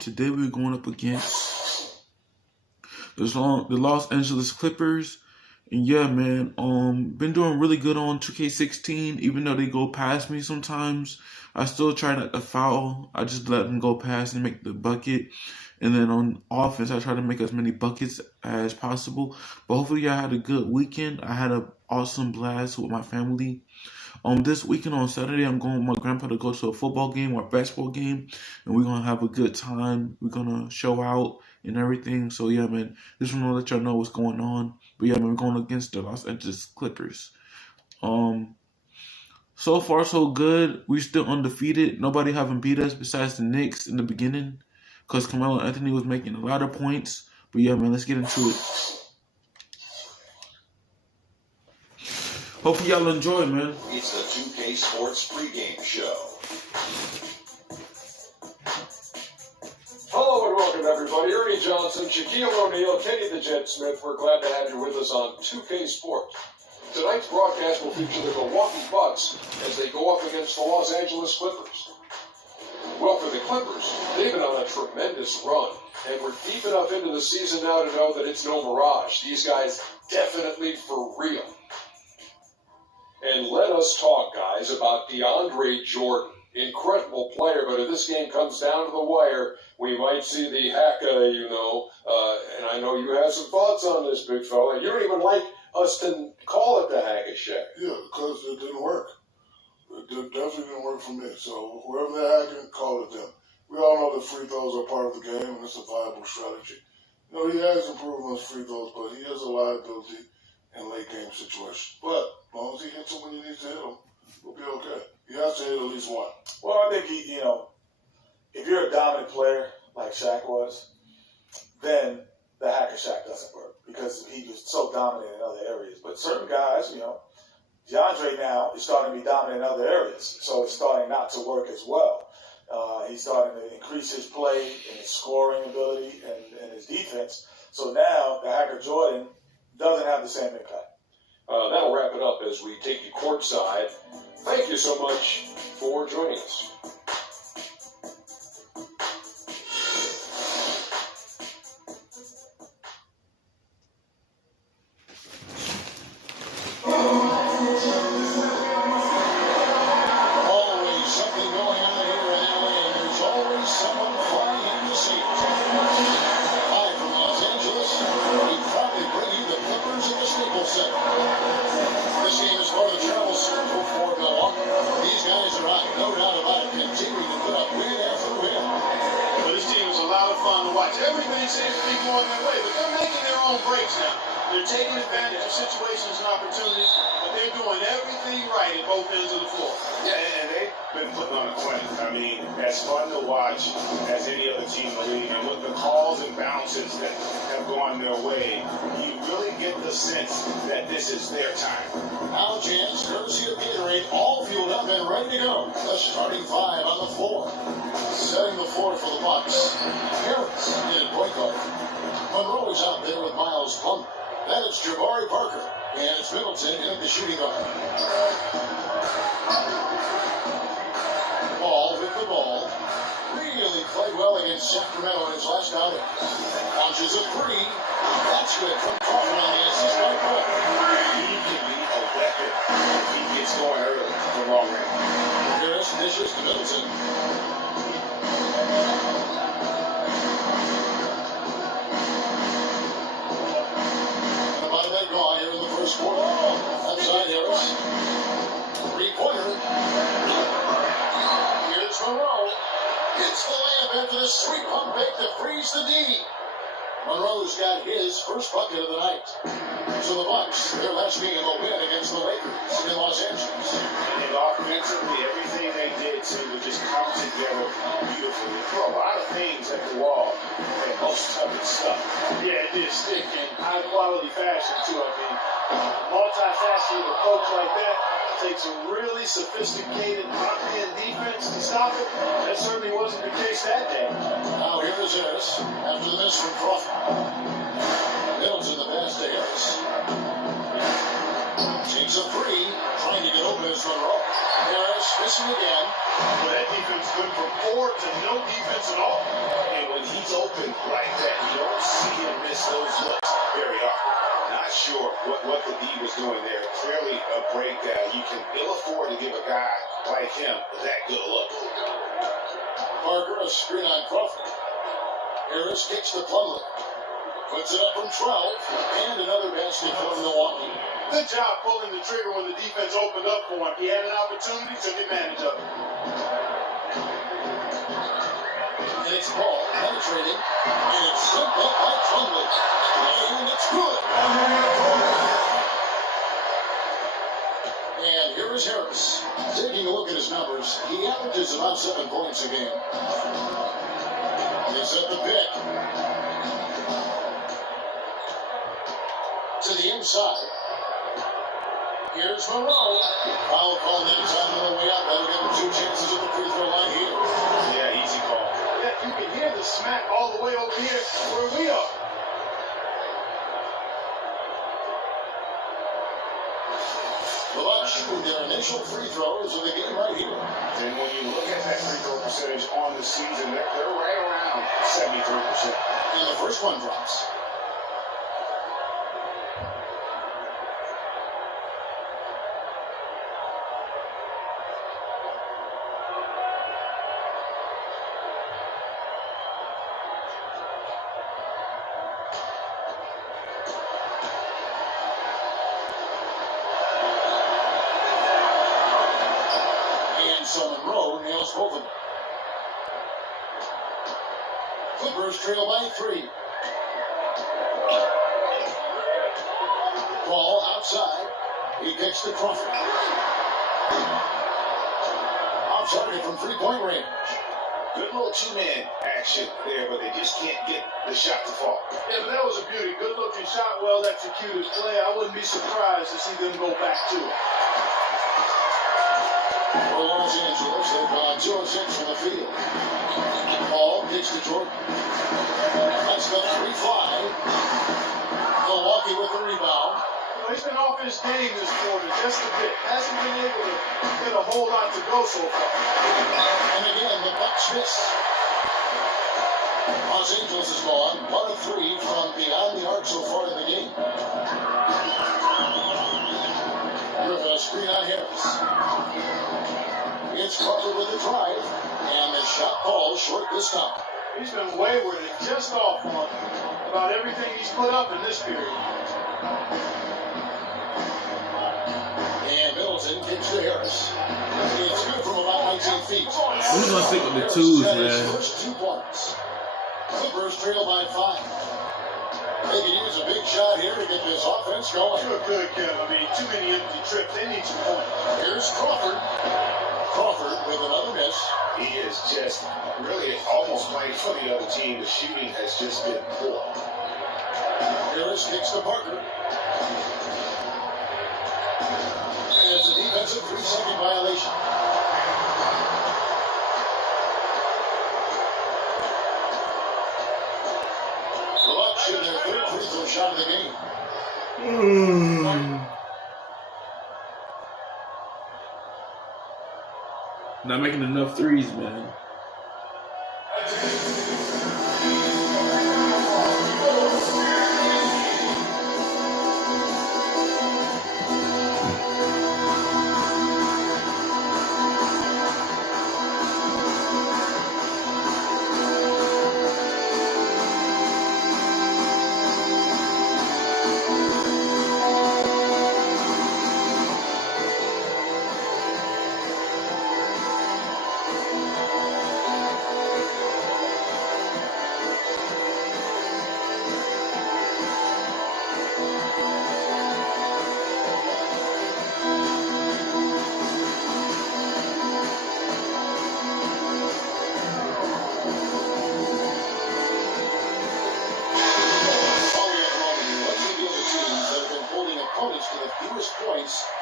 Today we're going up against the Los Angeles Clippers. And yeah, man, been doing really good on 2K16, even though they go past me sometimes. I still try not to foul. I just let them go past and make the bucket. And then on offense, I try to make as many buckets as possible. But hopefully I had a good weekend. I had an awesome blast with my family. This weekend on Saturday, I'm going with my grandpa to go to a football game or a basketball game, and we're gonna have a good time. We're gonna show out and everything. So yeah, man, just want to let y'all know what's going on. But yeah, man, we're going against the Los Angeles Clippers. So far so good. We're still undefeated. Nobody haven't beat us besides the Knicks in the beginning, because Carmelo Anthony was making a lot of points. But yeah, man, let's get into it. Hopefully y'all enjoy, man. It's the 2K Sports pregame show. Hello and welcome, everybody. Ernie Johnson, Shaquille O'Neal, Kenny the Jet Smith. We're glad to have you with us on 2K Sports. Tonight's broadcast will feature the Milwaukee Bucks as they go up against the Los Angeles Clippers. Well, for the Clippers, they've been on a tremendous run, and we're deep enough into the season now to know that it's no mirage. These guys definitely for real. And let us talk, guys, about DeAndre Jordan. Incredible player, but if this game comes down to the wire, we might see the Haka, and I know you have some thoughts on this, big fella. You don't even like us to call it the Haka Shack. Yeah, because it didn't work. It definitely didn't work for me. So whoever they're hacking, call it them. We all know that free throws are part of the game, and it's a viable strategy. He has improved on his free throws, but he is a liability in late game situations. But as long as he hits them when he needs to hit them, we'll be okay. He has to hit at least one. Well, I think if you're a dominant player like Shaq was, then the Hacker Shack doesn't work because he was so dominant in other areas. But certain guys, DeAndre now is starting to be dominant in other areas, so it's starting not to work as well. He's starting to increase his play and his scoring ability and his defense. So now the Hacker Jordan doesn't have the same impact. That'll wrap it up as we take you courtside. Thank you so much for joining us. Always something going on here in LA, and there's always someone flying in to see it. Live from Los Angeles, we proudly bring you the Clippers in the Staples Center. This game is part of the travel circle for Milwaukee. These guys are on, no doubt about it, continuing to put up win after win. But this team is a lot of fun to watch. Everything seems to be going their way, but they're making their own breaks now. They're taking advantage of situations and opportunities, but they're doing everything right at both ends of the floor. Yeah, and they've been putting on a clinic. I mean, as fun to watch as any other team in the league. And with the calls and bounces that have gone their way, you really get the sense that this is their time. Now chance, courtesy of Gatorade, all fueled up and ready to go. The starting five on the floor. Setting the floor for the Bucks. Harris in point guard. Monroe is out there with Miles Plummer. Then it's Jabari Parker. And it's Middleton in the shooting guard. Ball with the ball. Really played well against Sacramento in his last outing. Launches a three. That's good from Crawford on the assist by Paul. He can be a weapon if he gets going early for long range. Harris dishes to Middleton. Gone here in the first quarter. Outside Harris. Three-pointer. Here's Monroe. Hits the layup after the sweet pump fake to freeze the D. Monroe's got his first bucket of the night. So the Bucks, their last game of a win against the Lakers in Los Angeles. And offensively, everything they did seemed to just come together beautifully. They throw a lot of things at the wall, and most of it stuck. Yeah, it did stick in high-quality fashion, too. I mean, multifaceted approach like that takes a really sophisticated front-end defense to stop it. That certainly wasn't the case that day. Now here is Harris after the miss from Crawford. Middleton the pass to Harris. Takes a three, trying to get open open is Monroe. Harris missing again. But that defense went from poor to no defense at all. And when he's open like that, you don't see him miss those looks very often. Not sure what the D was doing there. Clearly a breakdown. You can ill afford to give a guy like him that good a look. Parker, a screen on Crawford. Harris kicks to Plumlee. Puts it up from 12. And another basket for Milwaukee. Good job pulling the trigger when the defense opened up for him. He had an opportunity, took advantage of it. And it's ball penetrating. And it's sent up by Plumlee. And it's good. And here is Harris. Taking a look at his numbers, he averages about 7 points a game. He's at the pick. To the inside. Here's Monroe. Foul called anytime on the way up. That'll give him 2 chances at the free throw line here. Yeah, easy call. Yeah, you can hear the smack all the way over here where we are. The Bucks shoot their initial free throws of the game right here. And when you look at that free throw percentage on the season, they're right around 73%. And the first one drops. So Monroe nails both of them. Clippers trail by 3. Ball outside. He kicks to Crawford. Off target from 3-point range. Good little two-man action there, but they just can't get the shot to fall. Yeah, but that was a beauty. Good looking shot, well executed play. I wouldn't be surprised to see them go back to it. For Los Angeles, they've gone 2 of 6 from the field. Ball kicks to Jordan. That's the 3 fly. Milwaukee with the rebound. He's been off his game this quarter just a bit. Hasn't been able to get a whole lot to go so far. And again, the Bucks miss. Los Angeles has gone 1 of 3 from beyond the arc so far in the game. With a screen on Harris. It's Crawford with the drive, and the shot falls short this time. He's been wayward and just off on about everything he's put up in this period. And Middleton kicks to Harris. It's good from about 19 feet. We're gonna stick with the twos, man. First 2 points. Clippers trail by 5. They can use a big shot here to get this offense going. You're good, Kev. I mean, too many empty trips. They need some points. Here's Crawford. Crawford with another miss. He is just really almost playing for the other team. The shooting has just been poor. Harris kicks to Parker. And it's a defensive 3-second violation. The Bucks shoot their 3rd free throw shot of the game. Not making enough threes, man.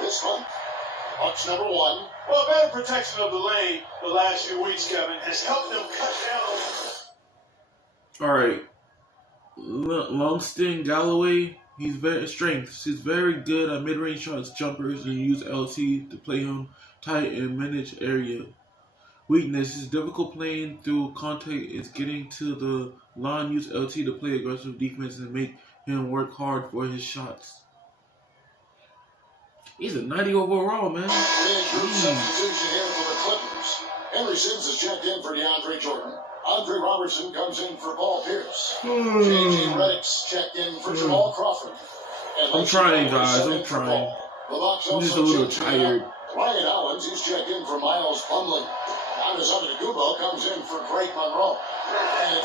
This month. Bucks number 1. Well, better protection of the lane the last few weeks, Kevin, has helped them cut down. All right, Langston Galloway, He's very good at mid-range shots, jumpers, and use LT to play him tight in managed area. Weakness is difficult playing through contact. Is getting to the line. Use LT to play aggressive defense and make him work hard for his shots. He's a 90 overall, man. Big group substitution here for the Clippers. Henry Sims is checked in for DeAndre Jordan. Andre Robertson comes in for Paul Pierce. J.J. Redick's checked in for Jamal Crawford. And I'm Lacey trying, Brown is guys. set I'm in for trying. Paul. The Bucks I'm just a also little changing it tired. up. Ryan Owens, he's checked in for Miles Plumlee. Giannis Antetokounmpo comes in for Greg Monroe.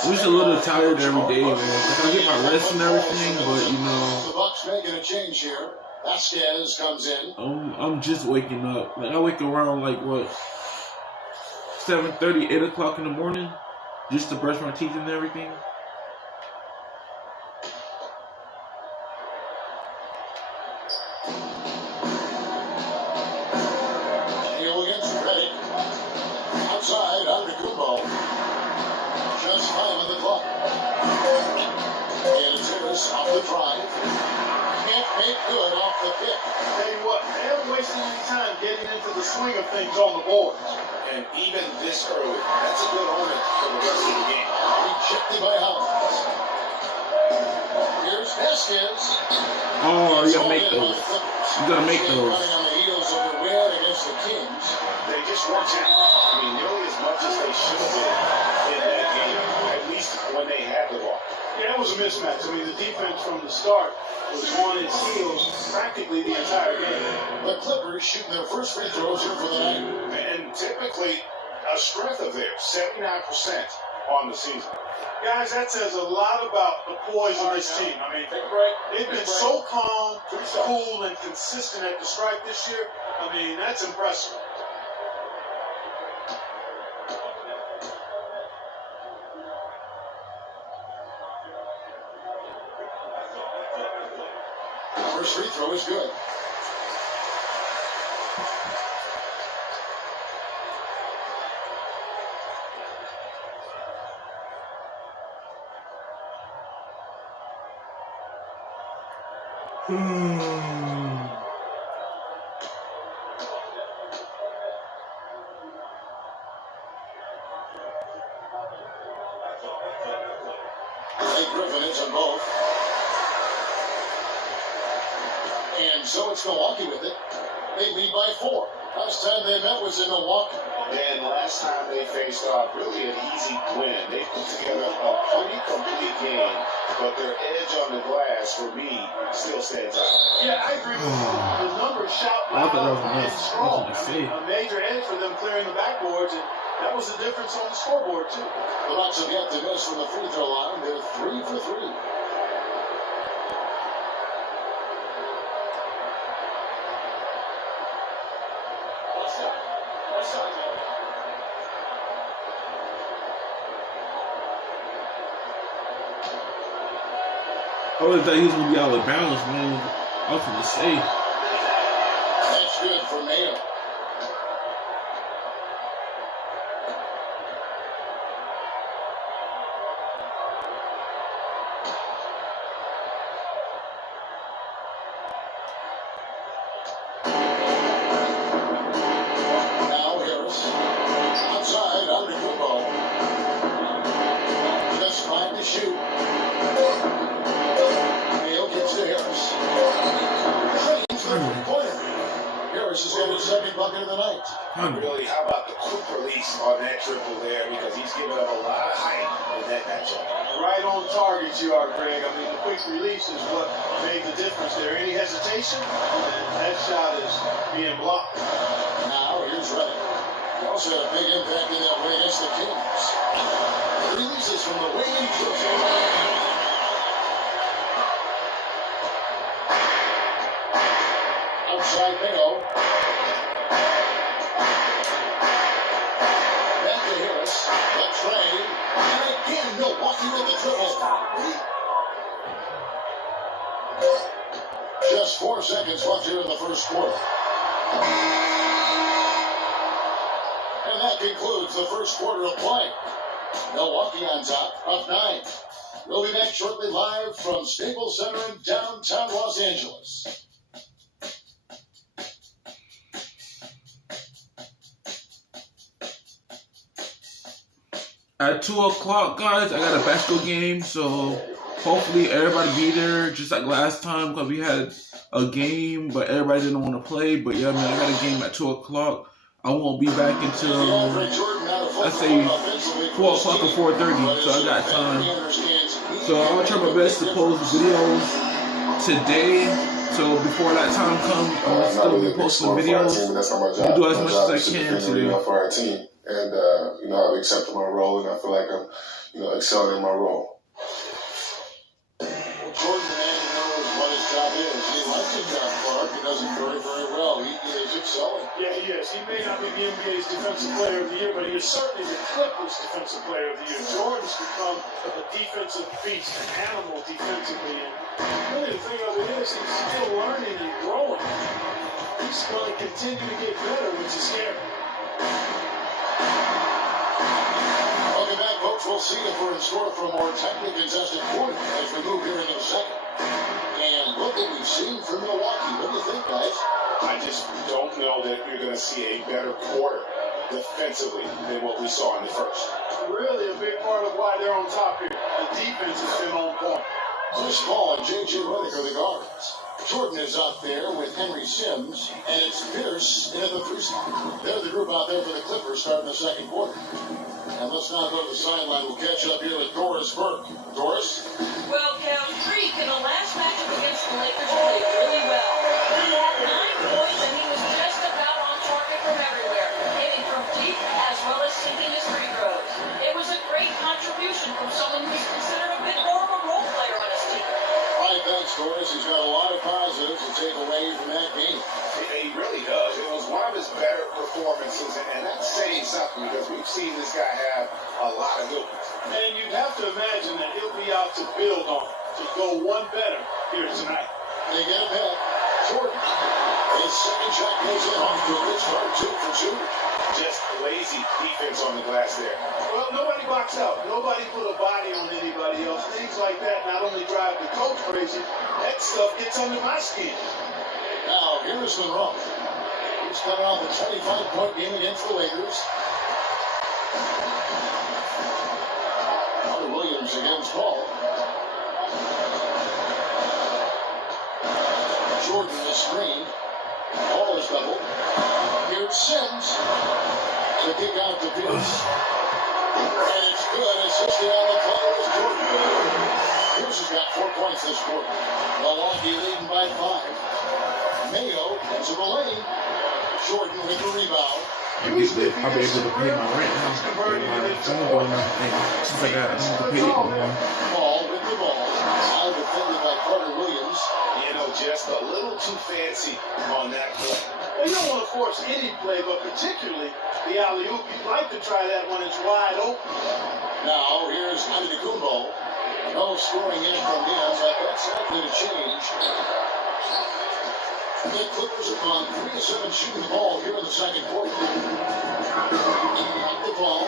I'm just a little tired every day, man. Because I get my rest and everything, but you know. The Bucks making a change here. Vasquez comes in. I'm just waking up. Like I wake around like what 7:30, 8 o'clock in the morning, just to brush my teeth and everything. Deal against Redick. Outside, Antetokounmpo. Just 5 on the clock. And it's Harris off the drive. Can't make good off the pick. Tell you what, they haven't wasted any time getting into the swing of things on the board. And even this early, that's a good omen for the rest of the game. Rejected by Howard. Here's Vasquez. Oh, you gotta make those. You gotta make those. Running on the heels of the win against the Kings. They just weren't nearly as much as they should have been in that game, at least when they had the ball. Yeah, it was a mismatch. I mean, the defense from the start was on its heels practically the entire game. The Clippers shooting their first free throws here for the night. And typically, a strength of theirs, 79% on the season. Guys, that says a lot about the poise of this team. I mean, they've been so calm, cool, and consistent at the stripe this year. I mean, that's impressive. First free throw is good. Blake Griffin is in both. And so it's Milwaukee with it. They lead by 4. Last time they met was in Milwaukee. And last time they faced off, really an easy win. They put together a pretty complete game, but their edge on the glass, for me, still stands out. Yeah, I agree with you. The numbers shout I thought that was loud and nice. strong. That's what I I mean, a major edge for them clearing the backboards, and that was the difference on the scoreboard, too. The Bucks have yet to miss from the free throw line. They're 3 for 3. I really thought he was gonna be out of bounds, man. I was gonna say. That's good for Mayo. Now Harris. Outside, Antetokounmpo. Just 5 to shoot. Mayo gets to Harris. Trains the three-pointer. Harris has got his second bucket of the night. Really, how about the quick release on that triple there? Because he's given up a lot of height in that matchup. Right on target you are, Greg. I mean, the quick release is what made the difference there. Any hesitation, and that shot is being blocked. Now here's Redick. He also had a big impact in that win against the Kings. Releases from the wing. Outside Mayo. Back to Harris. The trade. And again, Milwaukee with the triple. Just 4 seconds left here in the first quarter. And that concludes the first quarter of play. Milwaukee on top of 9. We'll be back shortly live from Staples Center in downtown Los Angeles. At 2 o'clock, guys, I got a basketball game, so hopefully everybody be there, just like last time, because we had a game, but everybody didn't want to play. But yeah, man, I got a game at 2 o'clock. I won't be back until, let's say, 4 o'clock or 4:30, so I got time. So I'm going to try my best to post videos today. So before that time comes, I'm going to still be posting videos. I'll do as much as I can today. For our team. And, I've accepted my role, and I feel like I'm, excelling in my role. Jordan, the man who knows what his job is. He likes his job, Clark. He does it very, very well. He is excelling. Yeah, he is. He may not be the NBA's Defensive Player of the Year, but he is certainly the Clippers' Defensive Player of the Year. Jordan's become a defensive beast, an animal defensively. And really, the thing of it is, he's still learning and growing. He's going to continue to get better, which is scary. Welcome back, folks. We'll see if we're in store for a more tightly contested quarter as we move here into the second. And look what we've seen from Milwaukee. What do you think, guys? I just don't know that you're going to see a better quarter defensively than what we saw in the first. Really a big part of why they're on top here. The defense has been on point. Chris Paul and J.J. Redick are the guards. Jordan is out there with Henry Sims, and it's Pierce in at the 3 spot. They're the group out there for the Clippers starting the second quarter. And let's now go to the sideline. We'll catch up here with Doris Burke. Doris? Well, Cal, Freak in the last matchup against the Lakers played really well. He had 9 points, and he was just about on target from everywhere, hitting from deep as well as sinking his free throws. It was a great contribution from someone who's considered a bit more of a role player on his team. All right, thanks, Doris. He's got a lot of positives to take away from that game. He really does. It was one of his better performances, and that's saying something because we've seen this guy have a lot of good ones. And you'd have to imagine that he'll be out to build on, to go one better here tonight. They get ahead. Jordan. His second shot goes in off to a good start, 2 for 2. Just lazy defense on the glass there. Well, nobody boxed out. Nobody put a body on anybody else. Things like that not only drive the coach crazy, that stuff gets under my skin. Now, here's Monroe. He's coming off a 25-point game against the Lakers. Carter Williams against Paul. Jordan the screen. Paul is double. Here's Sims. And a kick out to Pierce. And it's good. Assisting on the play is Jordan. Pierce has got 4 points this quarter. Milwaukee leading by 5. Mayo comes to the lane. Jordan with the rebound. I'll be able to pay my rent now. Pay my phone bill and everything. Since I don't have to pay it anymore. Paul with the ball. Now defended by Carter Williams. Just a little too fancy on that play. Well, you don't want to force any play, but particularly the alley-oop. You'd like to try that when it's wide open. Now here's Antetokounmpo. No scoring in from him, but that's likely to change. The Clippers are on 3 of 7 shooting the ball here in the second quarter. Got the ball.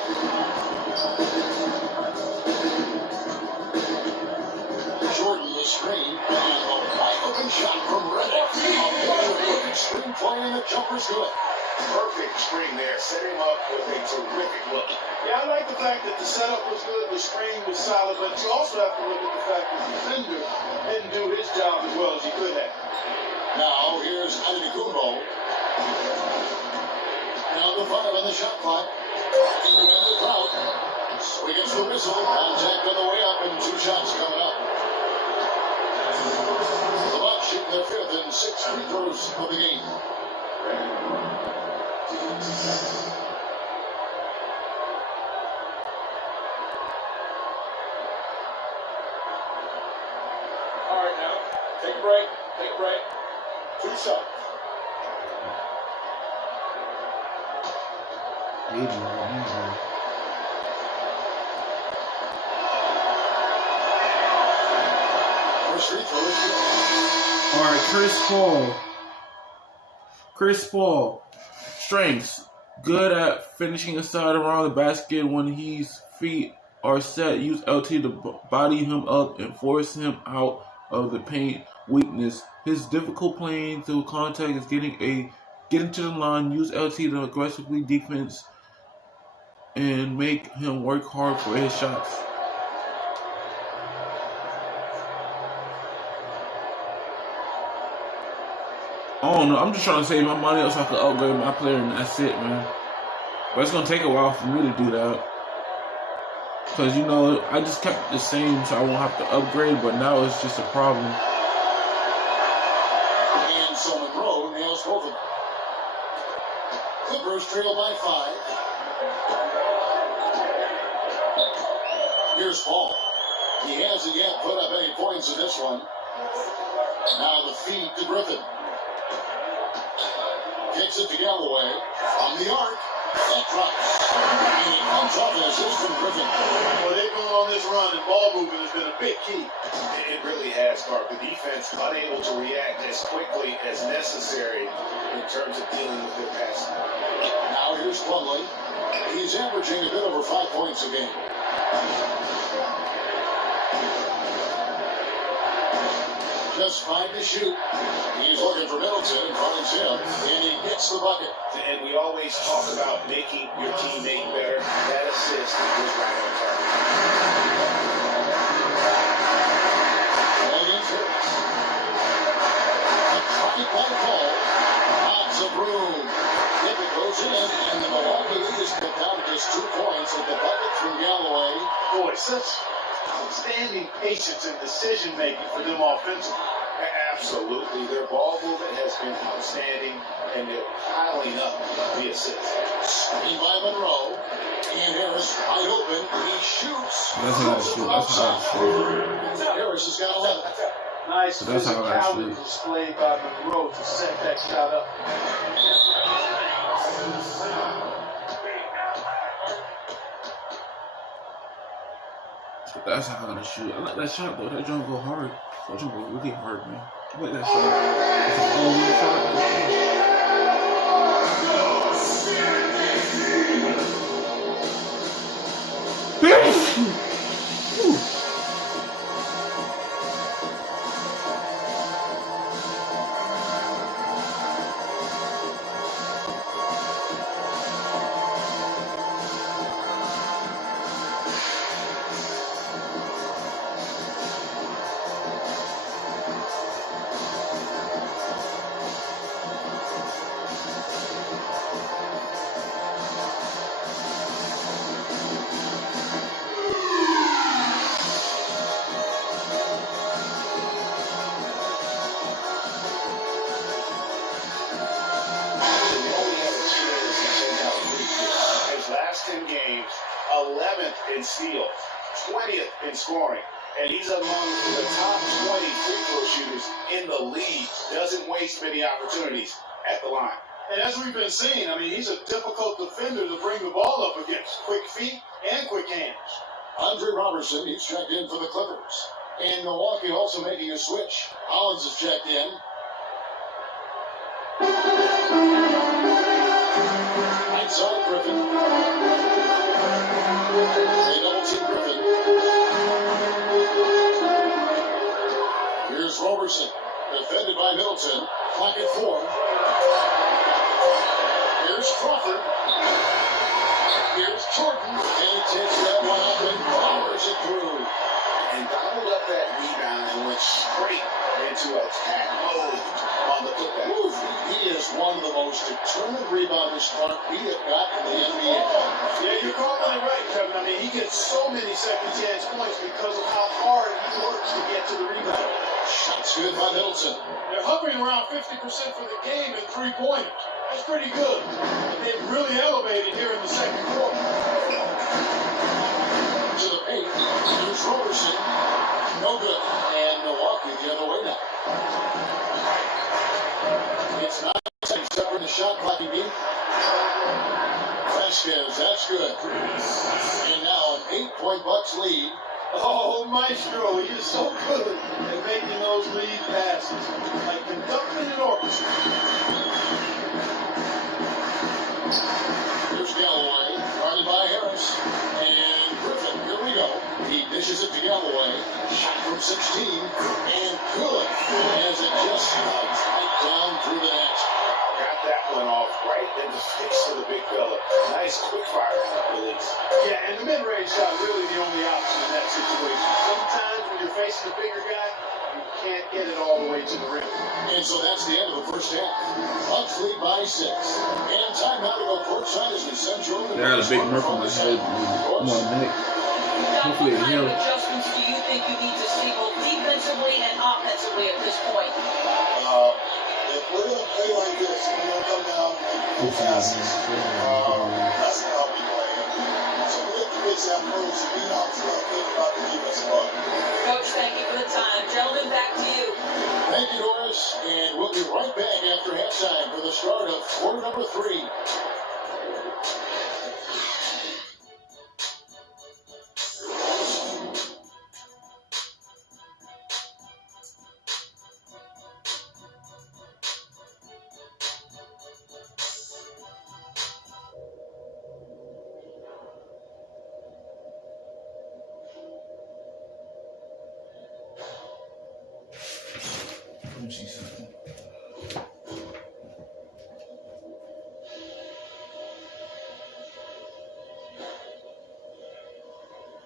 Jordan the screen. And a wide open shot from Redick. Perfect screen play and the jumper's good. Perfect screen there. Set him up with a terrific look. Yeah, I like the fact that the setup was good, the screen was solid, but you also have to look at the fact that the defender didn't do his job as well as he could have. Now here's Antetokounmpo. Now the 5 on the shot clock. Into the crowd. So he gets the whistle. Contact on the way up and 2 shots coming up. The Bucks shooting their 5th and 6th free throws of the game. All right, now, take a break. 2 shots. First free throw is good. All right, Chris Paul, strengths, good at finishing aside around the basket when he's feet are set, use LT to body him up and force him out of the paint weakness. His difficult playing through contact is getting to the line, use LT to aggressively defense and make him work hard for his shots. I don't know. I'm just trying to save my money so I can upgrade my player, and that's it, man. But it's gonna take a while for me to do that, cause I just kept it the same, so I won't have to upgrade. But now it's just a problem. And so Monroe nails both of them. Clippers trail by 5. Here's Paul. He hasn't yet put up any points in this one. Now the feed to Griffin. Kicks it to Galloway. On the arc. That drops. And he comes off an assist from Griffin. Well, they've gone on this run, and ball movement has been a big key. It really has, Clark. The defense unable to react as quickly as necessary in terms of dealing with their passing. Now here's Plumlee. He's averaging a bit over 5 points a game. Just 5 to shoot. He's looking for Middleton and finds him, and he gets the bucket. And we always talk about making your teammate better. That assist was right on target. Against Harris. A try by Paul. Pops a broom. If it goes in, and the Milwaukee lead is cut down to just 2 points with the bucket from Galloway. Boy, such outstanding patience and decision-making for them offensively. Absolutely. Their ball movement has been outstanding, and they're piling up the assists. Screen by Monroe. And Harris wide open. He shoots. That's how I shoot. That's how I shoot. Harris has got 11. Nice That's how I physicality shoot. displayed by Monroe to set that shot up. That's how I gotta shoot. I like that shot though. That jump go hard. That jump go really hard, man. I like that shot. It's a all-in shot. in steals, 20th in scoring, and he's among the top 20 free throw shooters in the league. Doesn't waste many opportunities at the line. And as we've been seeing, I mean, he's a difficult defender to bring the ball up against. Quick feet and quick hands. Andre Robertson, he's checked in for the Clippers. And Milwaukee also making a switch. Hollins is checked in. Right side, Griffin. They double team Griffin. Here's Robertson, defended by Middleton. Clock at 4. Here's Crawford. Here's Jordan. And he takes that one up and powers it through. And dialed up that rebound and went straight into attack mode on the putback. He is one of the most determined rebounders we have got in the NBA. Yeah, you're calling it right, Kevin. I mean, he gets so many second chance points because of how hard he works to get to the rebound. Shots good by Middleton. They're hovering around 50% for the game in three-pointers. That's pretty good. And they've really elevated here in the second quarter. To the paint. Here's Robertson. No good. And Milwaukee the other way now. It's 9 seconds separate the shot clock again. Vasquez, that's good. And now an 8-point Bucks lead. Oh, Maestro, he is so good at making those lead passes. Like conducting an orchestra. Here's Galloway, guarded by Harris. And Griffin, here we go. go. He dishes it to Galloway. Shot from 16. And good. As it just snugs right down through the net. Got that one off right in the face of the big fella. Nice quick fire release. Yeah, and the mid-range shot really the only option in that situation. Sometimes when you're facing a bigger guy, you can't get it all the way to the rim. And so that's the end of the first half. Bucks lead by 6. And time now to go courtside as we send Jordan. They had a big murk on his head. Come on, Nick. What Hopefully it kind of healed. adjustments do you think you need to see both defensively and offensively at this point? If we're going to play like this, we're going to come down and passes. That's not how we play. So we have to fix that approach. We not think about the defensive part. Coach, thank you for the time. Gentlemen, back to you. Thank you, Doris. And we'll be right back after halftime for the start of quarter number 3. Let me see something.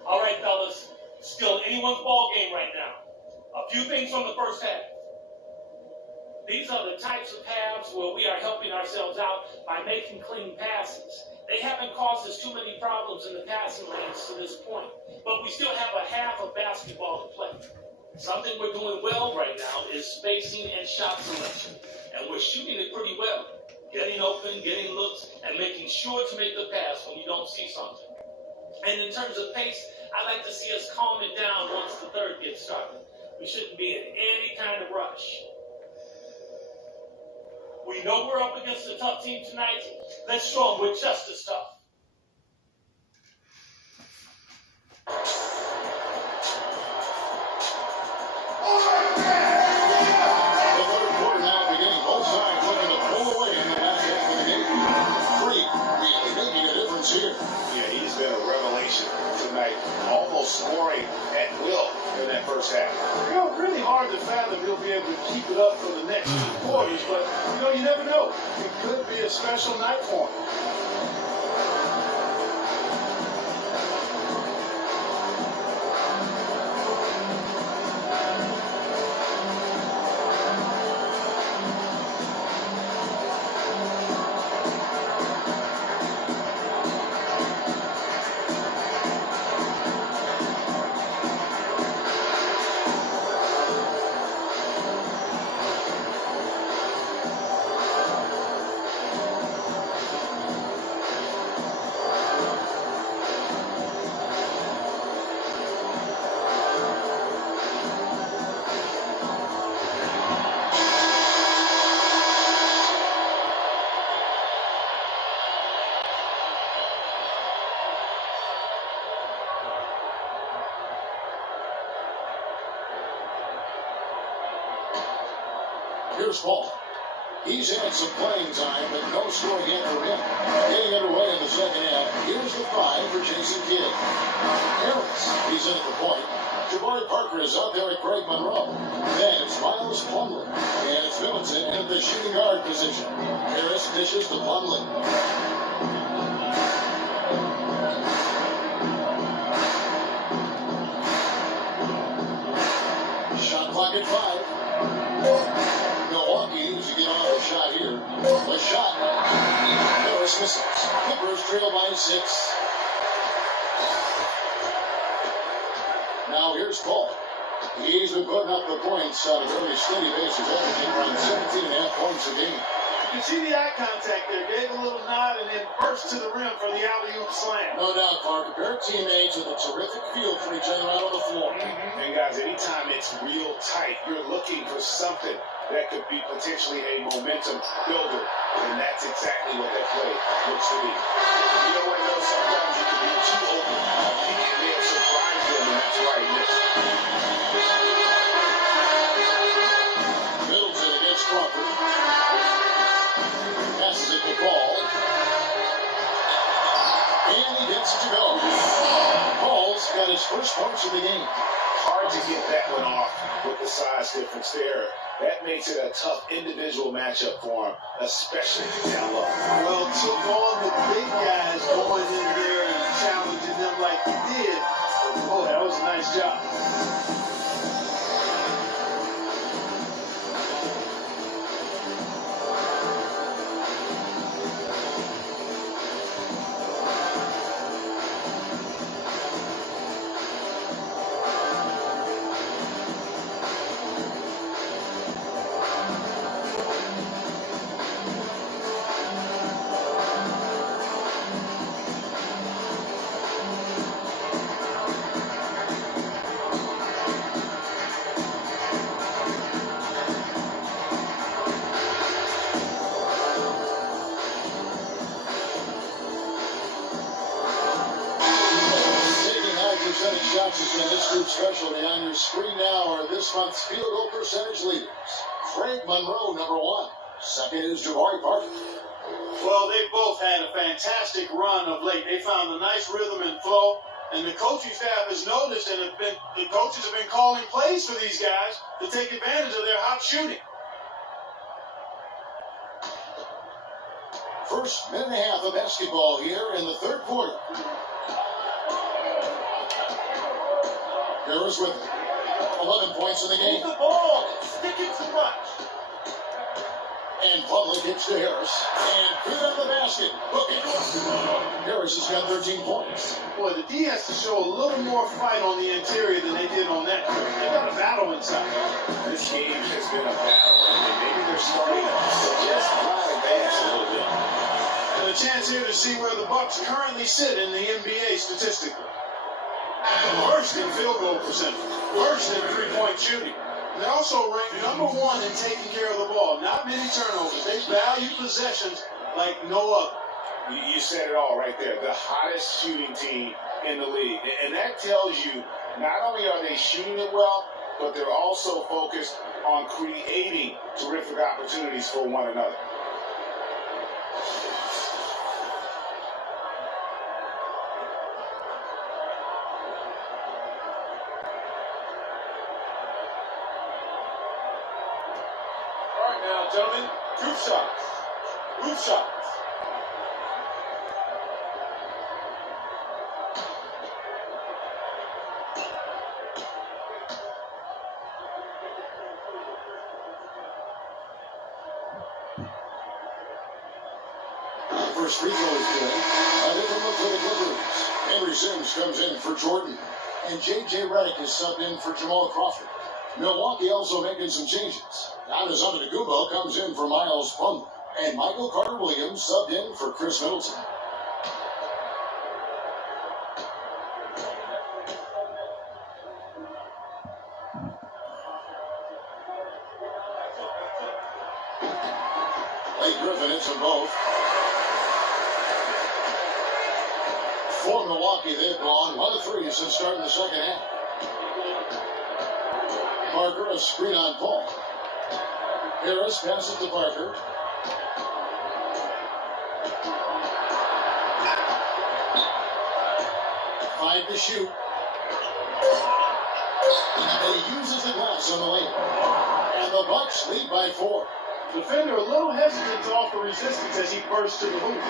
All right, fellas. Still anyone's ball game right now. A few things from the first half. These are the types of halves where we are helping ourselves out by making clean passes. They haven't caused us too many problems in the passing lanes to this point, but we still have a half of basketball to play. Something we're doing well right now is spacing and shot selection, and we're shooting it pretty well. Getting open, getting looks, and making sure to make the pass when you don't see something. And in terms of pace, I like to see us calm it down once the third gets started. We shouldn't be in any kind of rush. We know we're up against a tough team tonight. Let's show them we're just as tough. The third quarter now beginning. Both sides looking to pull away in the last half of the game. 3 really making a difference here. Yeah, he's been a revelation tonight. Almost scoring at will in that first half. You know, really hard to fathom he'll be able to keep it up for the next 2 quarters, but you never know. It could be a special night for him. Here's Paul. He's had some playing time, but no scoring yet for him. Getting underway in the second half. Here's the 5 for Jason Kidd. Harris, he's in at the point. Jabari Parker is out there at Greg Monroe. Then it's Miles Plumlee. And it's Middleton in the shooting guard position. Harris dishes to Plumlee. Shot clock at 5. Milwaukee needs to get on the shot here. The shot. Harris misses. Clippers trail by 6. Now here's Paul. He's been putting up the points on a very steady basis, averaging around 17.5 points a game. You can see the eye contact there. Gave a little nod and then burst to the rim for the alley-oop slam. No doubt, Clark. Their teammates with a terrific feel for each other out on the floor. And guys, anytime it's real tight, you're looking for something that could be potentially a momentum builder. And that's exactly what that play looks to be. You know what, though? Sometimes you can be too open. He may have surprised them, and that's why he missed. Middleton against Crawford. Passes it to Paul. And he gets it to go. Paul's got his first to get that one off with the size difference there. That makes it a tough individual matchup for him, especially down low. Well, took on the big guys going in there and challenging them like he did. Oh, that was a nice job. Percentage shots has been this group's specialty. On your screen now are this month's field goal percentage leaders. Frank Monroe, number 1. Second is Jabari Parker. Well, they both had a fantastic run of late. They found a nice rhythm and flow, and the coaching staff has noticed, and the coaches have been calling plays for these guys to take advantage of their hot shooting. First minute and a half of basketball here in the third quarter. Harris with 11 points in the game. Move the ball. Stick it too much. And Plumlee gets to Harris. And put it on the basket. Book it. Harris has got 13 points. Boy, the D has to show a little more fight on the interior than they did on that. They got a battle inside. This game has been a battle, and maybe they're starting to just advance a little bit. And a chance here to see where the Bucks currently sit in the NBA statistically. First in field goal percentage. First in three-point shooting. They also ranked number 1 in taking care of the ball. Not many turnovers. They value possessions like no other. You said it all right there. The hottest shooting team in the league. And that tells you not only are they shooting it well, but they're also focused on creating terrific opportunities for one another. Now, gentlemen, group shots. Group shots. First free throw is good. A different look for the Clippers. Henry Sims comes in for Jordan. And J.J. Redick is subbed in for Jamal Crawford. Milwaukee also making some changes. Giannis Antetokounmpo comes in for Miles Plumlee. And Michael Carter-Williams subbed in for Chris Middleton. Blake Griffin hits them both. For Milwaukee, they've gone 1 of 3 since starting the second half. Parker, a screen on Paul. Harris passes to Parker. Five to shoot. And he uses the glass on the lane. And the Bucks lead by 4. Defender a little hesitant to offer resistance as he bursts to the hoop.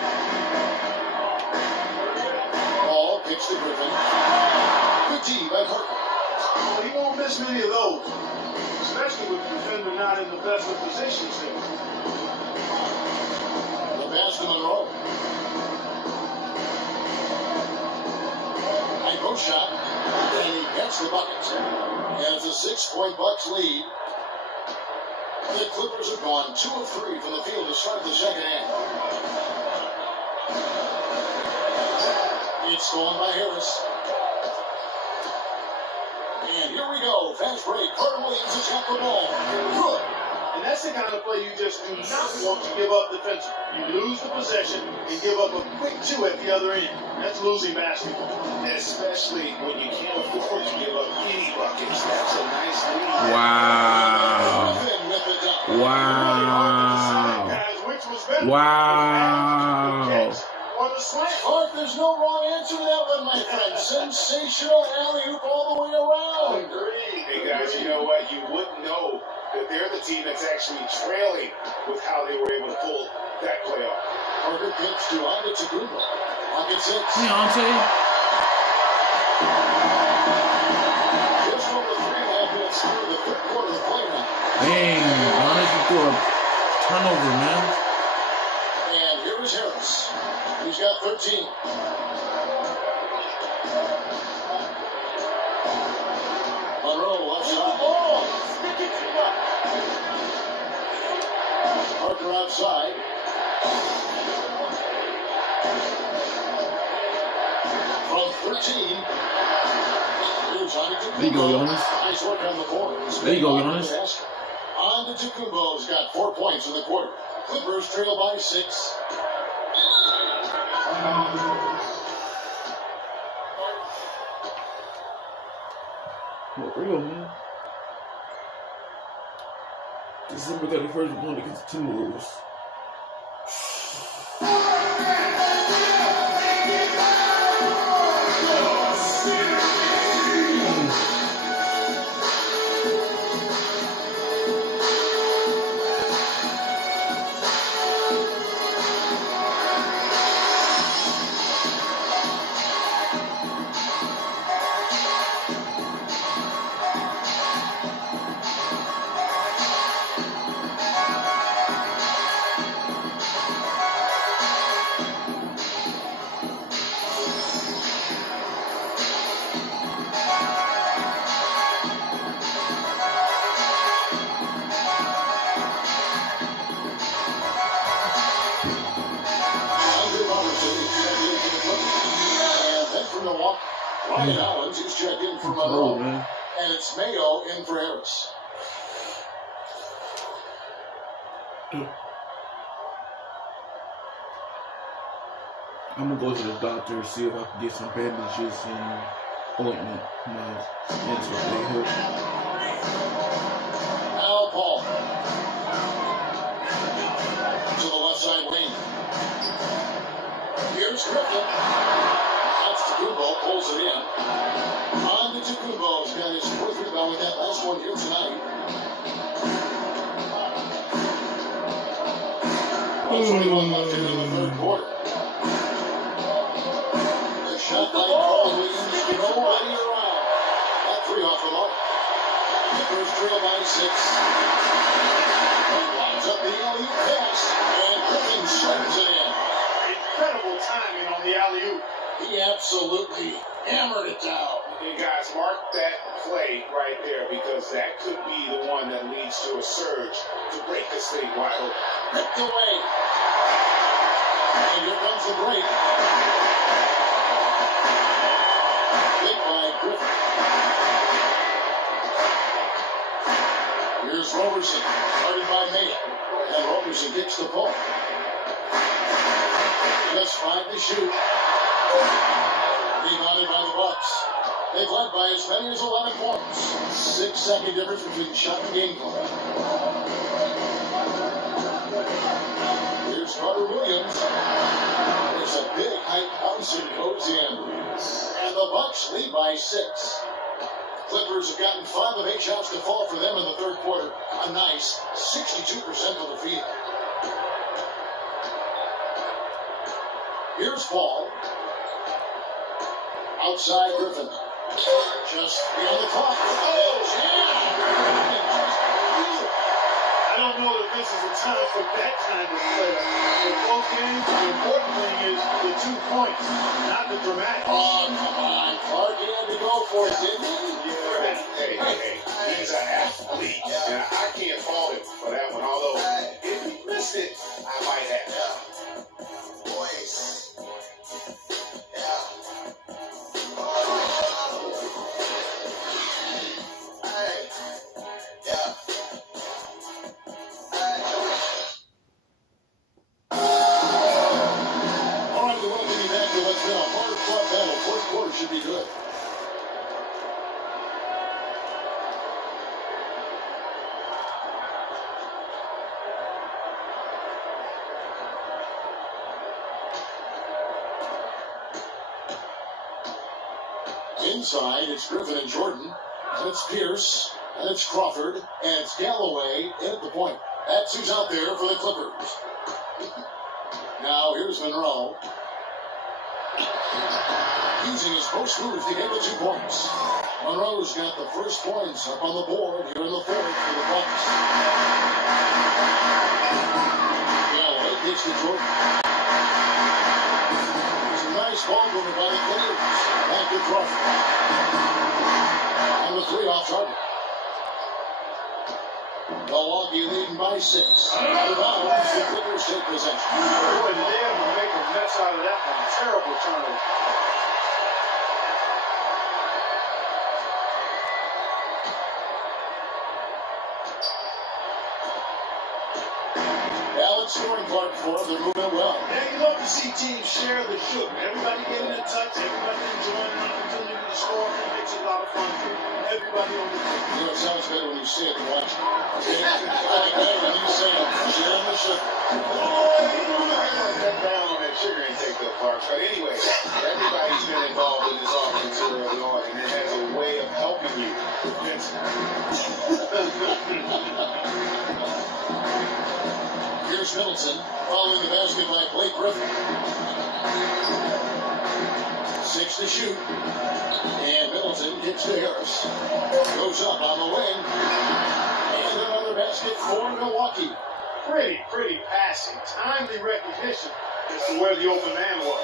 Ball kicks to Griffin. Good D by Parker. Well, he won't miss many of those, especially with the defender not in the best of positions here. The pass to Monroe. High post shot. And he gets the bucket. And it's a 6-point Bucks lead. The Clippers have gone 2 of 3 from the field to start the second half. It's going by Harris. And here we go. Fast break. Carter-Williams has got the ball. Good. And that's the kind of play you just do not want to give up defensively. You lose the possession and give up a quick 2 at the other end. That's losing basketball. Especially when you can't afford to give up any buckets. That's a nice lead. Wow. Wow. Wow. Clark, there's no wrong answer to that one, my friend. Sensational alley-oop all the way around. Agreed. know what? You wouldn't know that they're the team that's actually trailing with how they were able to pull that play off. Parker pitch to Antetokounmpo. Pocket 6. Deontay. Just over 3.5 minutes through the third quarter of the play now. Dang, Giannis threw a turnover, man. And here is Harris. He's got 13. Monroe left side. Parker outside. From 13. Here's Antetokounmpo. There you go, Giannis. Nice work on the boards. There you go, Giannis. Antetokounmpo's got 4 points in the quarter. Clippers trail by 6. For real, man. December 31st, we're going against the Timberwolves. Ryan Allen's is checked in for Monroe. And it's Mayo in for Harris. I'm gonna go to the doctor and see if I can get some bandages and ointment. My skin's so they hurt. Al Paul. To the left side wing. Here's Griffin. Antetokounmpo pulls it in. Antetokounmpo's got his fourth rebound with that last one here tonight. 1:21 left in the third quarter. The shot by Carl Williams, nobody around. That 3 off the mark. Clippers trail by 6. He lines up the alley-oop pass, and Griffin slams it in. Incredible timing on the alley-oop. He absolutely hammered it down. And guys, mark that play right there because that could be the one that leads to a surge to break this thing wide open. Ripped away. And here comes the break. Big by Griffin. Here's Roberson, guarded by Mayo. And Roberson gets the ball. Just 5 to shoot. Rebounded by the Bucks. They've led by as many as 11 points. 6-second difference between shot and game clock. Here's Carter Williams. There's a big height bounce and goes in. And the Bucks lead by 6. Clippers have gotten 5 of 8 shots to fall for them in the third quarter. A nice 62% of the field. Here's Paul. Outside Griffin. Just beyond the clock. I don't know that this is a time for that kind of play. In both games, the important thing is the 2 points, not the dramatics. Oh, come on. Clark, he had to go for it, didn't he? Hey. He's an athlete. Now, I can't fault him for that one, although if he missed it, I might have. Boys. Should be good. Inside, it's Griffin and Jordan. And it's Pierce. And it's Crawford, and it's Galloway in at the point. That's who's out there for the Clippers. Now here's Monroe. Using his post moves to get the 2 points. Monroe's got the first points up on the board here in the fourth for the Bucks. Galloway gets to Jordan. It's a nice ball movement by the Clippers. Back to Crawford. And the 3 off target. Milwaukee leading by 6. Out of bounds, the Clippers take possession. Boy, did they ever make a mess out of that one. Terrible turnover. Alex scoring Clark for them. They're moving well. Yeah, you love to see teams share the sugar. Everybody getting in touch, everybody enjoying an opportunity to score. It makes it a lot of fun for everybody on the team. You know, it sounds better when you see it than watch it. Okay? It's better when you say it. Share the sugar. Cut down on that sugar intake, though, Clark. But anyway, everybody's been involved in this offense early on, and it has a way of helping you defensively. Here's Middleton following the basket by Blake Griffin. 6 to shoot. And Middleton gets to Harris. Goes up on the wing. And another basket for Milwaukee. Pretty passing. Timely recognition as to where the open man was.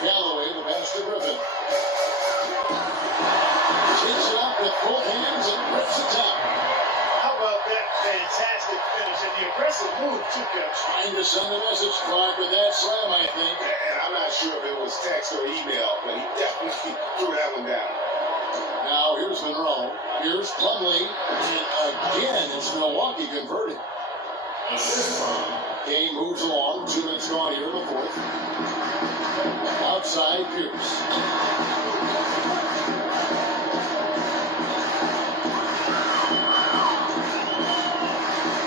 Galloway, the pass to Griffin. Takes it up with both hands and rips it down. How about that fantastic finish and the aggressive move, too, Coach? Trying to send a message, Clark, with that slam, I think. And I'm not sure if it was text or email, but he definitely threw that one down. Now here's Monroe. Here's Plumlee. And again, it's Milwaukee converted. Game moves along. 2 minutes gone here in the fourth. Outside Pierce.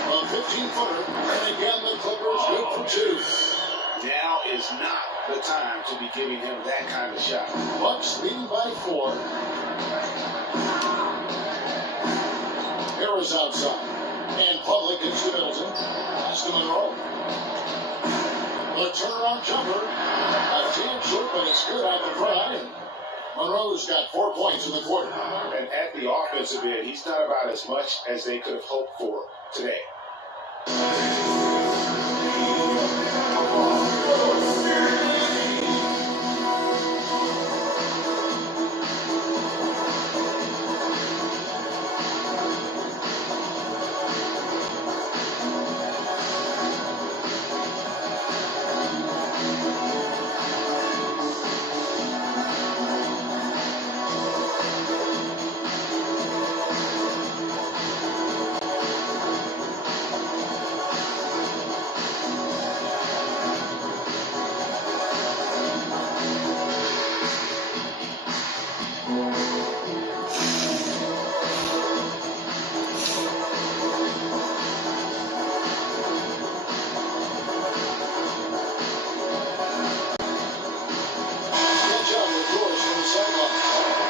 A 15-footer. And again, the Clippers good for 2. Now is not the time to be giving him that kind of shot. Bucks leading by 4. Harris outside. And Public gets to Middleton. Pass to Monroe. The turnaround jumper. A jam short, but it's good out the front. And Monroe's got 4 points in the quarter. And at the offensive end, he's done about as much as they could have hoped for today.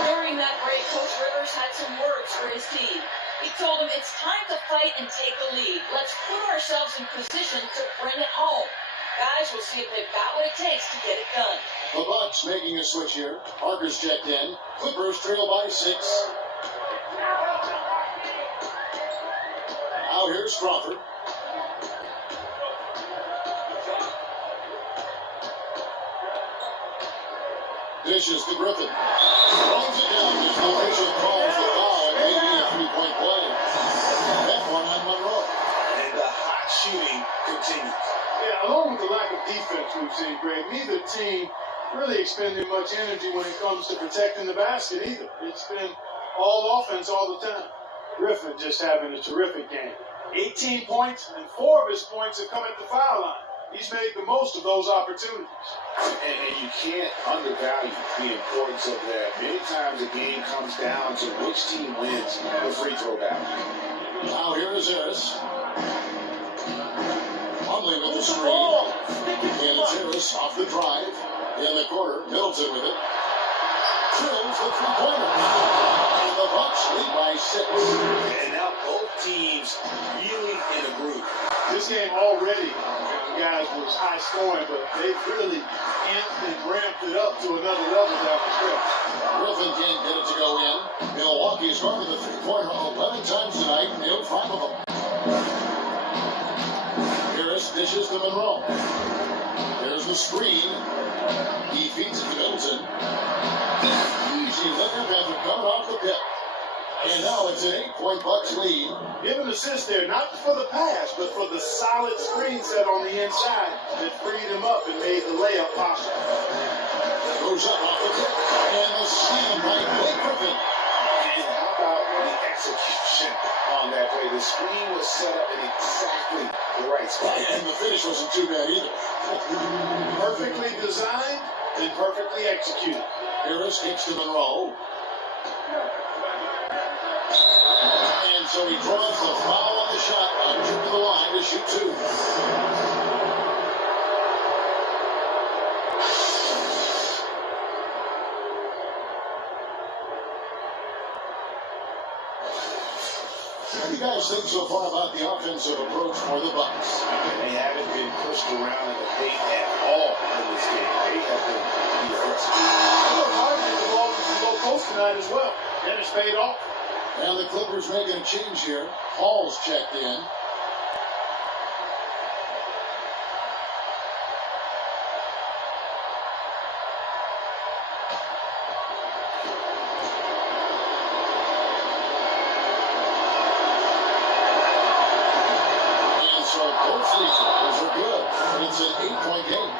During that break, Coach Rivers had some words for his team. He told them it's time to fight and take the lead. Let's put ourselves in position to bring it home. Guys, we'll see if they've got what it takes to get it done. The Bucks making a switch here. Parker's checked in. Clippers trail by 6. Now here's Crawford. Dishes to Griffin. Runs it down. There's no official calls the foul. It may be a 3-point play. That one on Monroe. And the hot shooting continues. Yeah, along with the lack of defense we've seen, Greg, neither team really expending much energy when it comes to protecting the basket either. It's been all offense all the time. Griffin just having a terrific game. 18 points, and 4 of his points have come at the foul line. He's made the most of those opportunities. And you can't undervalue the importance of that. Many times a game comes down to which team wins the free throw battle. Now here is Harris. Plumlee with the screen. And it's Harris off the drive. In the corner, Middleton with it. Drills the 3-pointer. And the Bucks lead by 6. And now both teams really in a groove. This game already, guys, was high scoring, but they've really amped and ramped it up to another level down the stretch. Griffin can't get it to go in. Milwaukee's gone to the three-pointer 11 times tonight, nailed 5 of them. Harris dishes to Monroe. There's the screen. He feeds it to Middleton. Easy layup after coming off the pick. And now it's an 8-point Bucks lead. Give an assist there, not for the pass, but for the solid screen set on the inside that freed him up and made the layup possible. Goes up off the pick. And the slam by Blake Griffin. And how about the execution on that play? The screen was set up in exactly the right spot. And the finish wasn't too bad either. Perfectly designed and perfectly executed. Harris kicks to Monroe. And so he draws the foul on the shot. On trip to the line to shoot 2. What do you guys think so far about the offensive approach for the Bucks? They haven't been pushed around in the paint at all in this game. They have been aggressive. They worked hard to get the ball to the low post tonight as well, and it's paid off. And the Clippers making a change here. Hall's checked in. And so both free throws are good. And it's an 8-point game.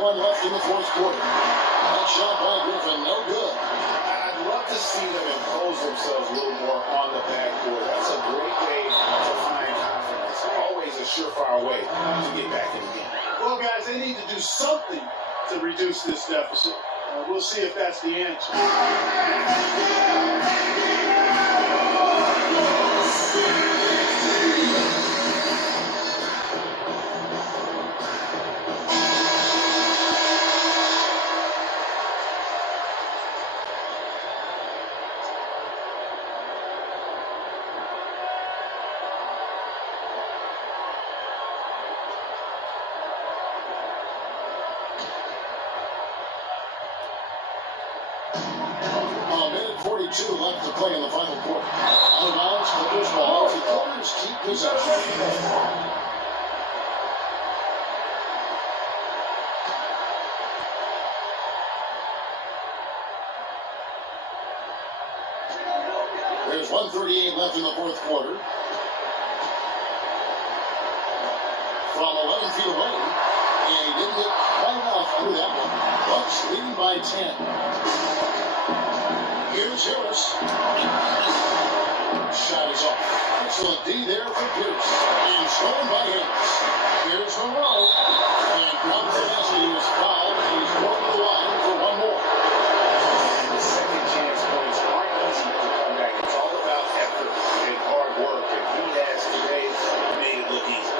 Left in the fourth quarter. That shot by Griffin, no good. I'd love to see them impose themselves a little more on the backboard. That's a great way to find confidence. Always a surefire way to get back in the game. Well, guys, they need to do something to reduce this deficit. We'll see if that's the answer. Left to play in the final quarter. Out of bounds, Clippers ball. The Clippers keep possession. There's 1:38 left in the fourth quarter. From 11 feet away. And he didn't get quite enough under that one. Bucks leading by 10. Here's Harris. Shot is off. Excellent D there for Pierce. And stolen by Harris. Here's Monroe. And Brown-Fornesi is fouled. And he's going to the line for one more. And the second chance points aren't easy to come back. It's all about effort and hard work. And he has today made it look easy.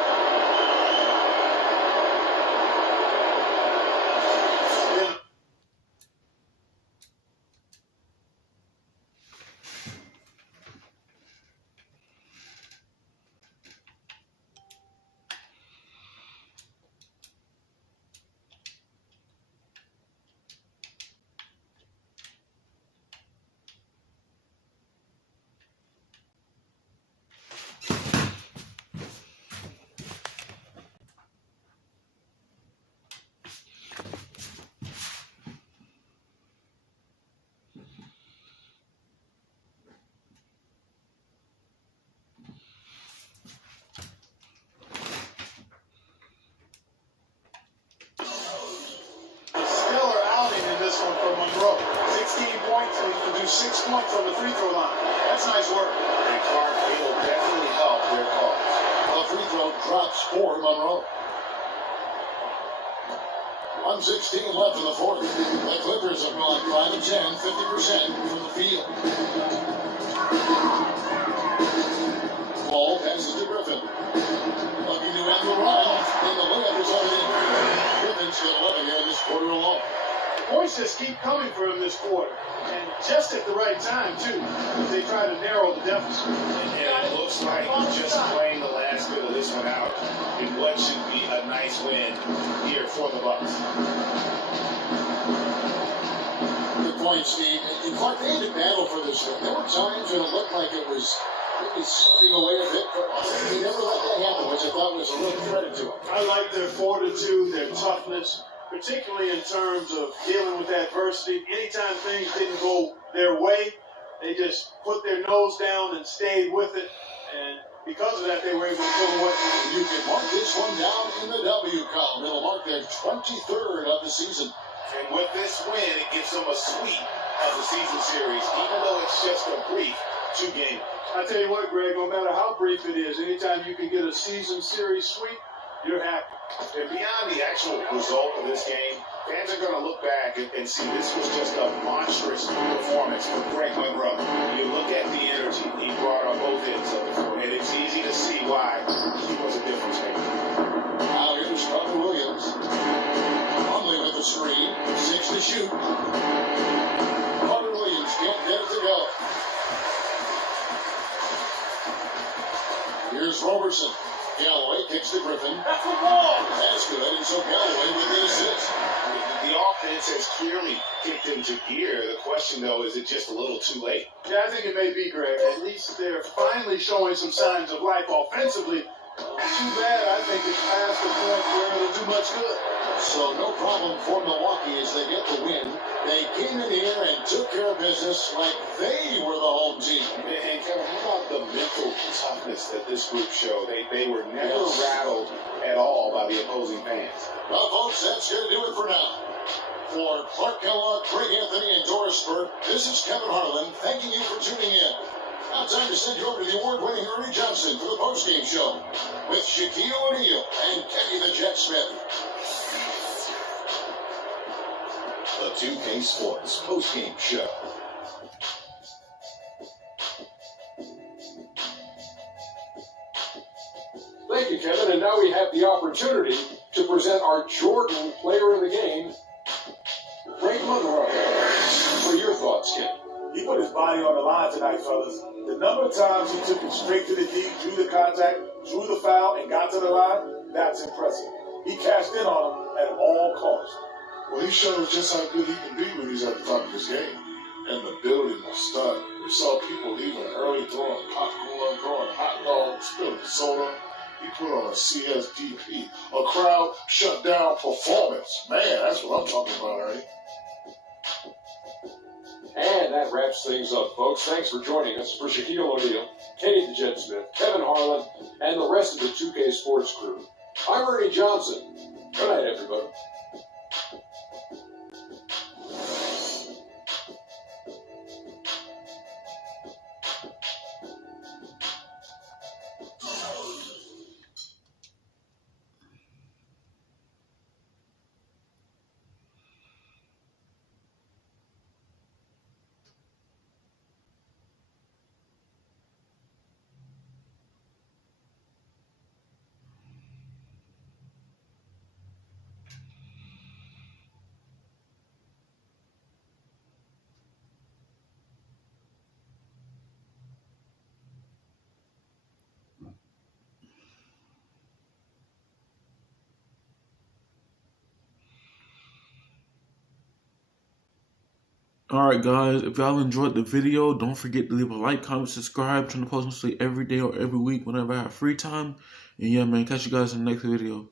throw. 16 points, and he produced 6 points from the free throw line. That's nice work. And Clark, it'll definitely help their cause. The free throw drops for Monroe. 1:16 left in the fourth. The Clippers have gone 5 of 10, 50% from the field. Ball passes to Griffin. Looking to end the run, and the layup is up and in. Griffin's got 11 here in this quarter alone. The points just keep coming for him this quarter, and just at the right time, too, as they try to narrow the deficit. And it looks like he's just playing the last bit of this one out in what should be a nice win here for the Bucks. Good point, Steve. And Clark, they had to battle for this one. There were times when it looked like it was really slipping away a bit, but they never let that happen, which I thought was a real credit to them. I like their fortitude, their toughness, particularly in terms of dealing with adversity. Anytime things didn't go their way, they just put their nose down and stayed with it. And because of that, they were able to pull away. You can mark this one down in the W column. It'll mark their 23rd of the season. And with this win, it gives them a sweep of the season series, even though it's just a brief 2-game. I tell you what, Greg, no matter how brief it is, anytime you can get a season series sweep, you're happy. And beyond the actual result of this game, fans are going to look back and see this was just a monstrous performance from Greg Monroe. You look at the energy he brought on both ends of the court, and it's easy to see why he was a difference maker. Now here's Carter Williams. Conley with the screen. 6 to shoot. Carter Williams can't get it to go. Here's Roberson. Galloway kicks to Griffin. That's the ball. That's good, and so Galloway with the assist. The offense has clearly kicked into gear. The question, though, is it just a little too late? Yeah, I think it may be, Greg. At least they're finally showing some signs of life offensively. Too bad, I think it's past the point where it'll do much good. So no problem for Milwaukee as they get the win. They came in here and took care of business like they were the home team. And Kevin, how about the mental toughness that this group showed? They were never rattled at all by the opposing fans. Well, folks, that's going to do it for now. For Clark Kellogg, Craig Anthony, and Doris Burke, this is Kevin Harlan thanking you for tuning in. Now time to send you over to the award-winning Ernie Johnson for the postgame show with Shaquille O'Neal and Kenny the Jet Smith. The 2K Sports postgame show. Thank you, Kevin. And now we have the opportunity to present our Jordan Player of the Game, Greg Monroe. What are your thoughts, Ken? He put his body on the line tonight, fellas. The number of times he took it straight to the D, drew the contact, drew the foul, and got to the line, that's impressive. He cashed in on him at all costs. Well, he showed just how good he can be when he's at the top of his game. And the building was stunned. We saw people leaving early, throwing popcorn, throwing hot dogs, spilling soda. He put on a CSDP, a crowd shutdown performance. Man, that's what I'm talking about, right? And that wraps things up, folks. Thanks for joining us. For Shaquille O'Neal, Kenny the Jet Smith, Kevin Harlan, and the rest of the 2K Sports crew, I'm Ernie Johnson. Good night, everybody. Alright guys, if y'all enjoyed the video, don't forget to leave a like, comment, subscribe, turn the post mostly every day or every week whenever I have free time. And yeah man, catch you guys in the next video.